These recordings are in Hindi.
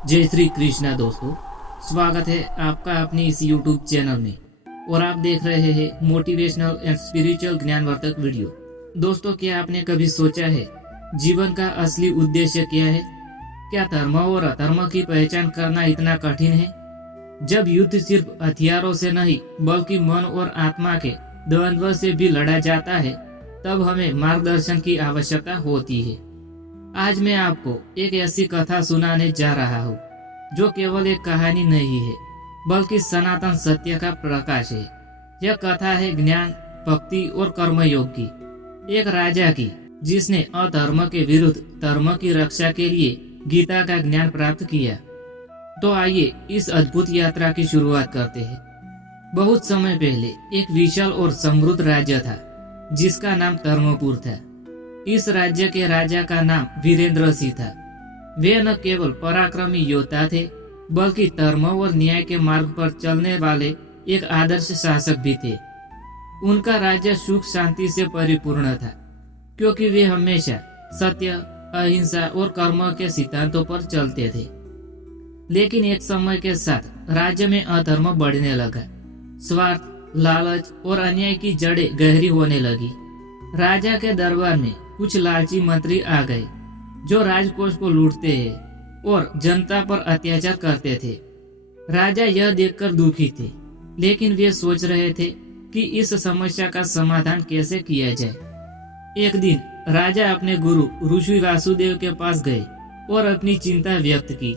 जय श्री कृष्णा दोस्तों, स्वागत है आपका अपने इस YouTube चैनल में और आप देख रहे हैं मोटिवेशनल एंड स्पिरिचुअल ज्ञानवर्धक वीडियो। दोस्तों, क्या आपने कभी सोचा है जीवन का असली उद्देश्य क्या है? क्या धर्म और अधर्म की पहचान करना इतना कठिन है? जब युद्ध सिर्फ हथियारों से नहीं बल्कि मन और आत्मा के द्वंद्व से भी लड़ा जाता है, तब हमें मार्गदर्शन की आवश्यकता होती है। आज मैं आपको एक ऐसी कथा सुनाने जा रहा हूँ जो केवल एक कहानी नहीं है बल्कि सनातन सत्य का प्रकाश है। यह कथा है ज्ञान, भक्ति और कर्मयोग की, एक राजा की जिसने अधर्म के विरुद्ध धर्म की रक्षा के लिए गीता का ज्ञान प्राप्त किया। तो आइए इस अद्भुत यात्रा की शुरुआत करते हैं। बहुत समय पहले एक विशाल और समृद्ध राज्य था जिसका नाम धर्मपुर था। इस राज्य के राजा का नाम वीरेंद्र सिंह था। वे न केवल पराक्रमी योद्धा थे बल्कि धर्म और न्याय के मार्ग पर चलने वाले एक आदर्श शासक भी थे। उनका राज्य सुख शांति से परिपूर्ण था क्योंकि वे हमेशा सत्य, अहिंसा और कर्म के सिद्धांतों पर चलते थे। लेकिन एक समय के साथ राज्य में अधर्म बढ़ने लगा। स्वार्थ, लालच और अन्याय की जड़ें गहरी होने लगी। राजा के दरबार में कुछ लालची मंत्री आ गए जो राजकोष को लूटते हैं और जनता पर अत्याचार करते थे। राजा यह देखकर दुखी थे, लेकिन वे सोच रहे थे कि इस समस्या का समाधान कैसे किया जाए। एक दिन राजा अपने गुरु ऋषि वासुदेव के पास गए और अपनी चिंता व्यक्त की।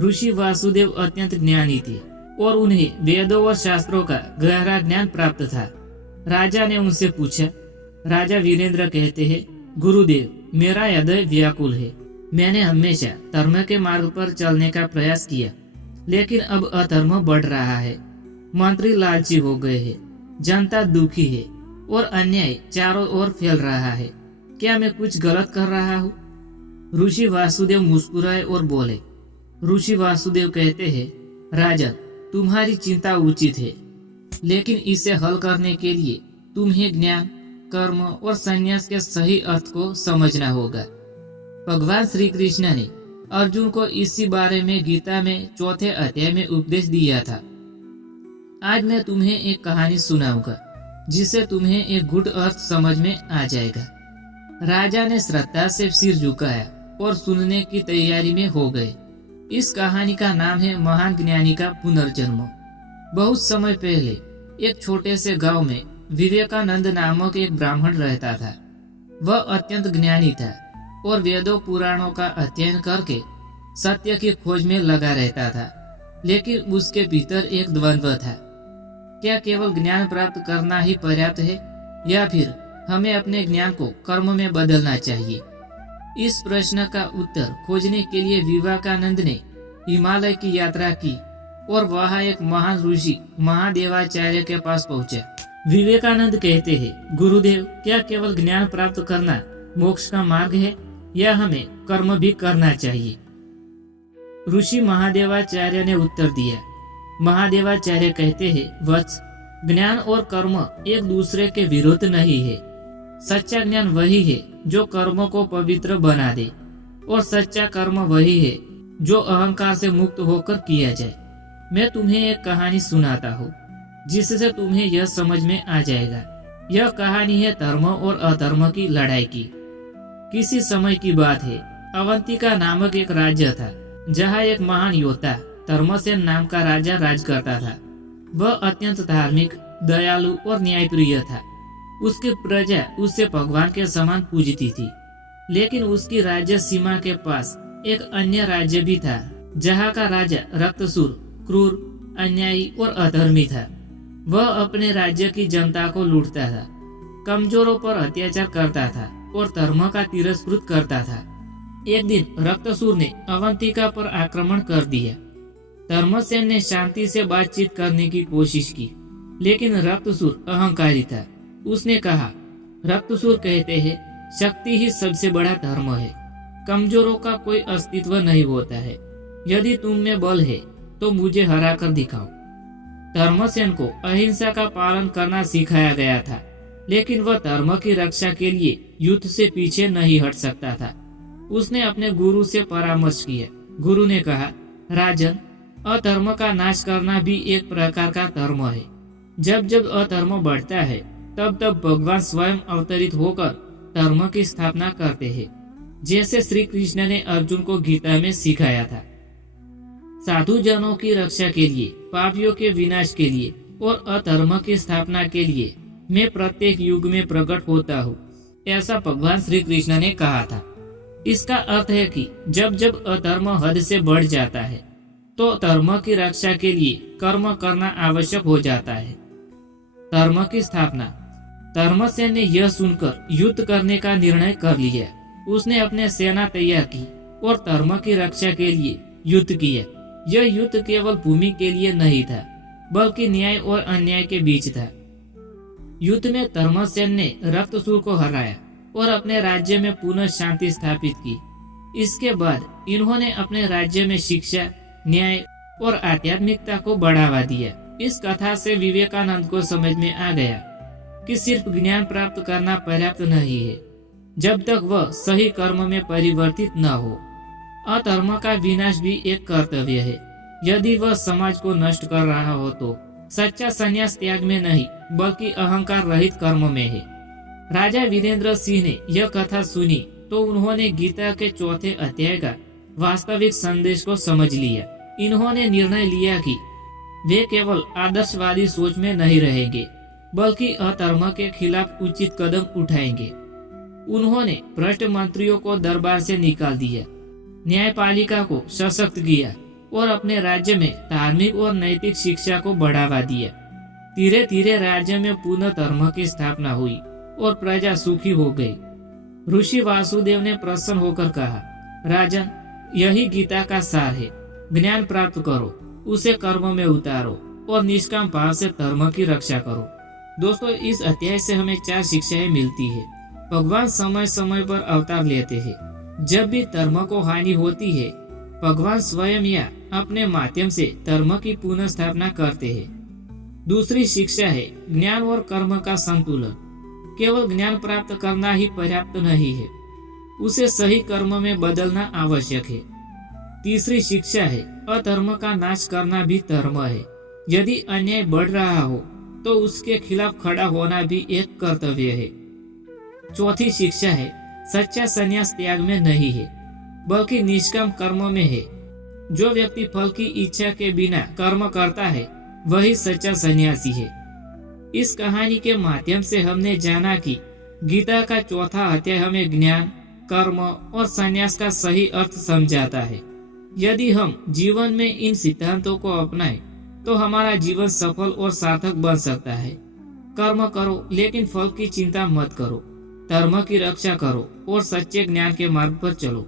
ऋषि वासुदेव अत्यंत ज्ञानी थे और उन्हें वेदों और शास्त्रों का गहरा ज्ञान प्राप्त था। राजा ने उनसे पूछा। राजा वीरेंद्र कहते हैं, गुरुदेव, मेरा हृदय व्याकुल है। मैंने हमेशा धर्म के मार्ग पर चलने का प्रयास किया, लेकिन अब अधर्म बढ़ रहा है। मंत्री लालची हो गए हैं, जनता दुखी है और अन्याय चारों ओर फैल रहा है। क्या मैं कुछ गलत कर रहा हूँ? ऋषि वासुदेव मुस्कुराए और बोले। ऋषि वासुदेव कहते हैं, राजन, तुम्हारी चिंता उचित है, लेकिन इसे हल करने के लिए तुम्हें ज्ञान, कर्म और संन्यास के सही अर्थ को समझना होगा। भगवान श्री कृष्ण ने अर्जुन को इसी बारे में गीता में 4 अध्याय में उपदेश दिया था। आज मैं तुम्हें एक कहानी सुनाऊंगा जिससे तुम्हें एक गुड अर्थ समझ में आ जाएगा। राजा ने श्रद्धा से सिर झुकाया और सुनने की तैयारी में हो गए। इस कहानी का नाम है महान ज्ञानी का पुनर्जन्म। बहुत समय पहले एक छोटे से गांव में विवेकानंद नामक एक ब्राह्मण रहता था। वह अत्यंत ज्ञानी था और वेदों पुराणों का अध्ययन करके सत्य की खोज में लगा रहता था। लेकिन उसके भीतर एक द्वंद्व था। क्या केवल ज्ञान प्राप्त करना ही पर्याप्त है या फिर हमें अपने ज्ञान को कर्म में बदलना चाहिए? इस प्रश्न का उत्तर खोजने के लिए विवेकानंद ने हिमालय की यात्रा की और वहां एक महान ऋषि महादेवाचार्य के पास पहुंचा। विवेकानंद कहते हैं, गुरुदेव, क्या केवल ज्ञान प्राप्त करना मोक्ष का मार्ग है या हमें कर्म भी करना चाहिए? ऋषि महादेवाचार्य ने उत्तर दिया। महादेवाचार्य कहते हैं, वत्स, ज्ञान और कर्म एक दूसरे के विरुद्ध नहीं है। सच्चा ज्ञान वही है जो कर्मों को पवित्र बना दे और सच्चा कर्म वही है जो अहंकार से मुक्त होकर किया जाए। मैं तुम्हें एक कहानी सुनाता हूँ जिससे तुम्हें यह समझ में आ जाएगा। यह कहानी है धर्म और अधर्म की लड़ाई की। किसी समय की बात है, अवंतिका नामक एक राज्य था जहाँ एक महान योद्धा धर्मसेन नाम का राजा राज करता था। वह अत्यंत धार्मिक, दयालु और न्यायप्रिय था। उसकी प्रजा उससे भगवान के समान पूजती थी। लेकिन उसकी राज्य सीमा के पास एक अन्य राज्य भी था जहाँ का राजा रक्तसूर, क्रूर, अन्यायी और अधर्मी था। वह अपने राज्य की जनता को लूटता था, कमजोरों पर अत्याचार करता था और धर्म का तिरस्कृत करता था। एक दिन रक्तसूर ने अवंतिका पर आक्रमण कर दिया। धर्मसेन ने शांति से बातचीत करने की कोशिश की, लेकिन रक्तसूर अहंकारी था। उसने कहा, रक्तसूर कहते हैं, शक्ति ही सबसे बड़ा धर्म है। कमजोरों का कोई अस्तित्व नहीं होता है। यदि तुम में बल है तो मुझे हरा कर दिखाओ। धर्मसेन को अहिंसा का पालन करना सिखाया गया था, लेकिन वह धर्म की रक्षा के लिए युद्ध से पीछे नहीं हट सकता था। उसने अपने गुरु से परामर्श किया। गुरु ने कहा, राजन, अधर्म का नाश करना भी एक प्रकार का धर्म है। जब जब अधर्म बढ़ता है तब तब भगवान स्वयं अवतरित होकर धर्म की स्थापना करते हैं, जैसे श्री कृष्ण ने अर्जुन को गीता में सिखाया था। साधु जनों की रक्षा के लिए, पापियों के विनाश के लिए और अधर्म की स्थापना के लिए मैं प्रत्येक युग में प्रकट होता हूँ, ऐसा भगवान श्री कृष्ण ने कहा था। इसका अर्थ है कि जब जब अधर्म हद से बढ़ जाता है तो धर्म की रक्षा के लिए कर्म करना आवश्यक हो जाता है। धर्म की स्थापना। धर्मसेन ने यह सुनकर युद्ध करने का निर्णय कर लिया। उसने अपने सेना तैयार की और धर्म की रक्षा के लिए युद्ध किया। यह युद्ध केवल भूमि के लिए नहीं था, बल्कि न्याय और अन्याय के बीच था। युद्ध में धर्मसेन ने रक्तसूर को हराया और अपने राज्य में पुनः शांति स्थापित की। इसके बाद इन्होंने अपने राज्य में शिक्षा, न्याय और आध्यात्मिकता को बढ़ावा दिया। इस कथा से विवेकानंद को समझ में आ गया कि सिर्फ ज्ञान प्राप्त करना पर्याप्त नहीं है जब तक वह सही कर्म में परिवर्तित न हो। अधर्म का विनाश भी एक कर्तव्य है। यदि वह समाज को नष्ट कर रहा हो तो सच्चा संन्यास त्याग में नहीं, बल्कि अहंकार रहित कर्म में है। राजा वीरेंद्र सिंह ने यह कथा सुनी तो उन्होंने गीता के चौथे अध्याय का वास्तविक संदेश को समझ लिया। इन्होंने निर्णय लिया कि वे केवल आदर्शवादी सोच में नहीं रहेंगे, बल्कि अधर्म के खिलाफ उचित कदम उठाएंगे। उन्होंने भ्रष्ट मंत्रियों को दरबार से निकाल दिया, न्यायपालिका को सशक्त किया और अपने राज्य में धार्मिक और नैतिक शिक्षा को बढ़ावा दिया। धीरे धीरे राज्य में पुनः धर्म की स्थापना हुई और प्रजा सुखी हो गई। ऋषि वासुदेव ने प्रसन्न होकर कहा, राजन, यही गीता का सार है। ज्ञान प्राप्त करो, उसे कर्म में उतारो और निष्काम भाव से धर्म की रक्षा करो। दोस्तों, इस अध्याय से हमें 4 शिक्षाएं मिलती है। भगवान समय समय पर अवतार लेते हैं। जब भी धर्म को हानि होती है, भगवान स्वयं या अपने माध्यम से धर्म की पुनः स्थापना करते हैं। दूसरी शिक्षा है ज्ञान और कर्म का संतुलन। केवल ज्ञान प्राप्त करना ही पर्याप्त नहीं है, उसे सही कर्म में बदलना आवश्यक है। तीसरी शिक्षा है अधर्म का नाश करना भी धर्म है। यदि अन्याय बढ़ रहा हो तो उसके खिलाफ खड़ा होना भी एक कर्तव्य है। चौथी शिक्षा है सच्चा संन्यास त्याग में नहीं है, बल्कि निष्काम कर्म में है। जो व्यक्ति फल की इच्छा के बिना कर्म करता है वही सच्चा सन्यासी है। इस कहानी के माध्यम से हमने जाना कि गीता का चौथा अध्याय हमें ज्ञान, कर्म और संन्यास का सही अर्थ समझाता है। यदि हम जीवन में इन सिद्धांतों को अपनाएं तो हमारा जीवन सफल और सार्थक बन सकता है। कर्म करो लेकिन फल की चिंता मत करो, धर्म की रक्षा करो और सच्चे ज्ञान के मार्ग पर चलो।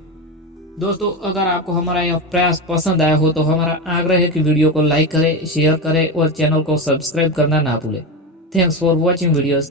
दोस्तों, अगर आपको हमारा यह प्रयास पसंद आया हो तो हमारा आग्रह है कि वीडियो को लाइक करें, शेयर करें और चैनल को सब्सक्राइब करना ना भूलें। Thanks for watching videos.